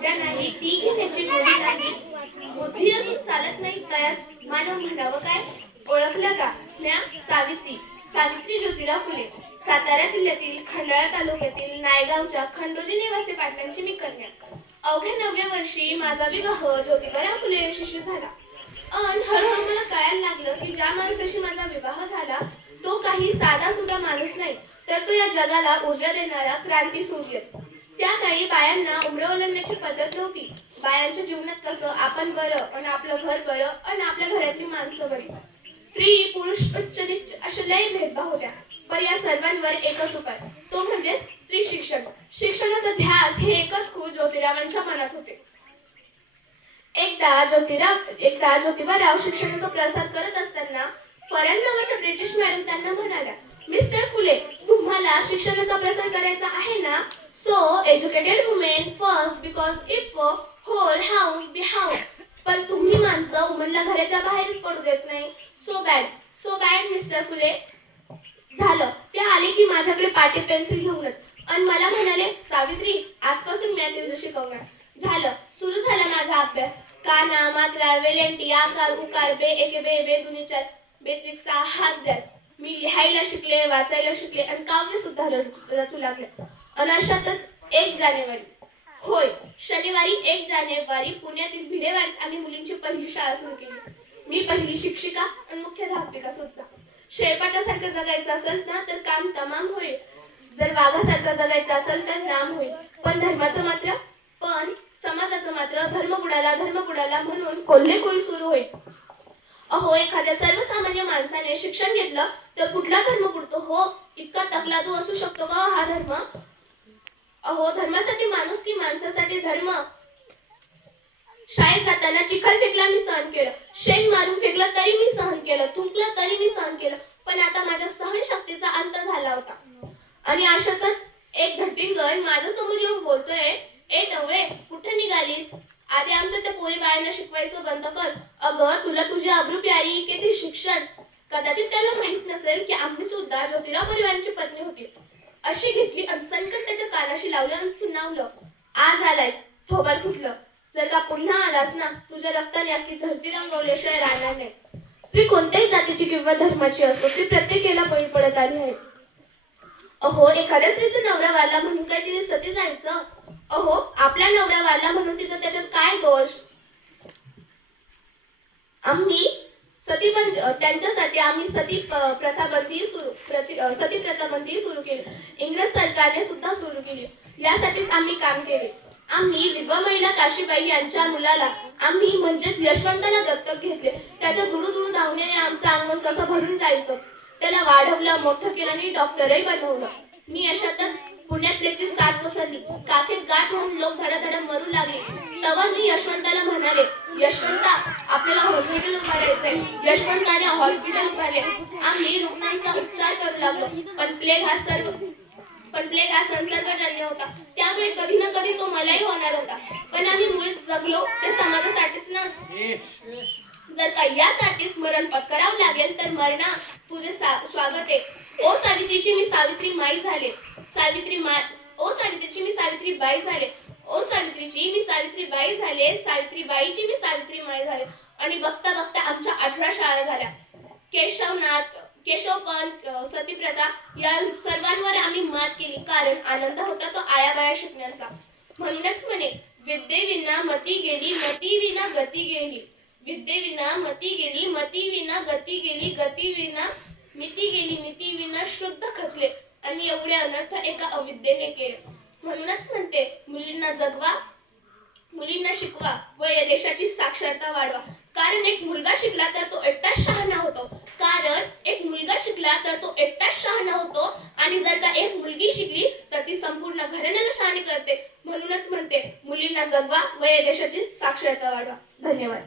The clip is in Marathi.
विद्या नाही ती घेण्याची गोडी नाही. बुद्धी असून चालत नाही तयास मानव म्हणावं काय. ओळखलं का म्या सावित्री, सावित्री ज्योतिराव फुले. सातारा जिल्ह्यातील खंडाळा तालुक्यातील नायगावच्या खंडोजी नेवासे पाटलांची मी कन्या. अवघ्या 9व्या वर्षी माझा विवाह ज्योतिबाराव फुले यांच्याशी झाला. हळूहळू मला कळायला लागलं की ज्या माणसाशी माझा विवाह झाला तो काही साधा सुद्धा माणूस नाही, तर तो या जगाला ऊर्जा देणारा क्रांती सूर्यच. त्या काळी बायांना उमरे ओलांडण्याची पद्धत नव्हती. बायांच्या जीवनात कसं आपण बरं आणि आपलं घर बरं आणि आपल्या घरातली माणसं बरी. स्त्री पुरुष उच्च नीच अशा लय भेदभाव होत्या. पण या सर्वांवर एकच उपाय, तो म्हणजे स्त्री शिक्षण. शिक्षणाचा ध्यास हे एकच खूप ज्योतिरावांच्या मनात होते. एकदा ज्योतिबाराव शिक्षणाचा प्रसार करत असताना फरन नावाच्या ब्रिटिश मॅडम त्यांना म्हणाल्या, मिस्टर फुले, तुम्हाला शिक्षणाचा प्रसार करायचा आहे ना, so educated women first because if whole house be house. पण तुम्ही माणसं वुमनला घराच्या बाहेरच पडू देत नाही. So bad mister Phule. झालं ते आले की माझ्याकडे पाटी पेन्सिल घेऊनच आणि मला म्हणाले, सावित्री आजपासून मी तुला शिकवणार. झालं सुरू झाला माझा अभ्यास. काना मात्रा वेलेंटी आकार उकार बे एके बे बे दुनी चार बेत्रिक्सा हाच द्यास. मी लिहायला शिकले, वाचायला शिकले आणि काव्य सुद्धा रचू लागले. आणि अशातच 1 जानेवारी, होय शनिवारी 1 जानेवारी पुण्यातील भिडेवाडीत आम्ही मुलींची पहिली शाळा सुरू केली. मी पहिली शिक्षिका आणि मुख्याध्यापिका सुद्धा. शेळपाटासारखं जगायचं असेल ना तर काम तमाम होईल, जर वाघासारखं जगायचं असेल तर नाम होईल. पण समाजाचं मात्र धर्म बुडाला म्हणून कोल्हेकोळी सुरू होईल. अहो एखाद्या सर्वसामान्य माणसाने शिक्षण घेतलं तर कुठला धर्म बुडतो हो, इतका तकलादू असू शकतो का हा धर्म. अहो धर्मासाठी माणूस की माणसासाठी धर्म. शाळेत जाताना चिखल फेकला मी सहन केलं, शेण मारून फेकलं तरी मी सहन केलं, थुंकलं तरी मी सहन केलं. पण आता माझ्या सहनशक्तीचा अंत झाला होता. आणि अशातच एक धट्टींगण माझ्या समोर येऊन बोलतोय, ए टवळे कुठे निघालीस, आधी आमच्या त्या पोरी बायांना शिकवायचं बंद कर. अगं तुला तुझी आबरू प्यारी की ते शिक्षण. कदाचित त्याला माहित नसेल की आम्ही सुद्धा ज्योतिराव परिवारांची पत्नी होती. अशी घेतली आणि संकट त्याच्या कानाशी लावलं आणि सुनावलं, आज आलायस थोबाड फुटलं. जर का पुन्हा आलास ना तुझ्या रक्ताने अख्खी धरती रंगवल्याशिवाय राहणार नाही. स्त्री कोणत्याही जातीची किंवा धर्माची असो, ती प्रत्येकाला बळी पडत आली आहे. अहो एखाद्या स्त्रीचा नवरा वारला म्हणून काय तिने सती जायचं. अहो आपला नवरा वारला म्हणून तिचा त्याच्यात काय दोष. त्यांच्यासाठी आम्ही सती प्रथा बंदी सुरू केली. इंग्रज सरकारने सुद्धा सुरू केली. यासाठीच आम्ही काम केले. आम्ही विधवा महिला काशीबाई यांच्या मुलाला आम्ही म्हणजेच यशवंताला दत्तक घेतले. त्याच्या दुडू धावण्याने आमचं अंगण कसं भरून जायचं. त्याला वाढवलं, मोठं केलं आणि डॉक्टरही बनवलं. मी अशातच पुण्यातल्याची साथ पसरली. काखेत गाठ होऊन लोक धडाधडा मरू लागले. तेव्हा मी यशवंताला म्हणाले, यशवंता आपल्याला हॉस्पिटल उभारायचंय. यशवंताने हॉस्पिटल उभारले. आम्ही रुग्णांचा उपचार करू लागलो. पण प्लेग हा संसर्गजन्य होता, त्यामुळे कधी ना कधी तो मलाही होणार होता. पण आम्ही मुळीच जगलो ते समाजासाठीच ना. जर का यासाठी मरण पत्करावं लागेल तर मरणा तुझे स्वागत आहे. ओ सावित्रीची मी सावित्री माई झाले. ओ सावित्रीची मी सावित्री बाई झाले. ओ सावित्रीची मी सावित्री बाई झाले. सावित्रीबाईची मी सावित्री माई झाले. आणि बघता बघता आमच्या 18 शाळा झाल्या. केशवपंत, सतीप्रथा या सर्वांवर आम्ही मात केली. कारण आनंद होता तो आयाबाया शिकण्याचा. म्हणूनच म्हणे, विद्येविना मती गेली, मती विना गती गेली. विद्येविना मती गेली, मती विना गती गेली, गती विना मिती गेली, मिती विना शुद्ध खचले. आणि एवढे अनर्थ एका अविद्येने केले. म्हणूनच म्हणते, मुलींना जगवा, मुलींना शिकवा व या देशाची साक्षरता वाढवा. कारण एक मुलगा शिकला तर तो एकटाच शहाणा होतो. आणि जर का एक मुलगी शिकली तर ती संपूर्ण घराण्याला शहाणी करते. म्हणूनच म्हणते, मुलींना जगवा व या देशाची साक्षरता वाढवा. धन्यवाद.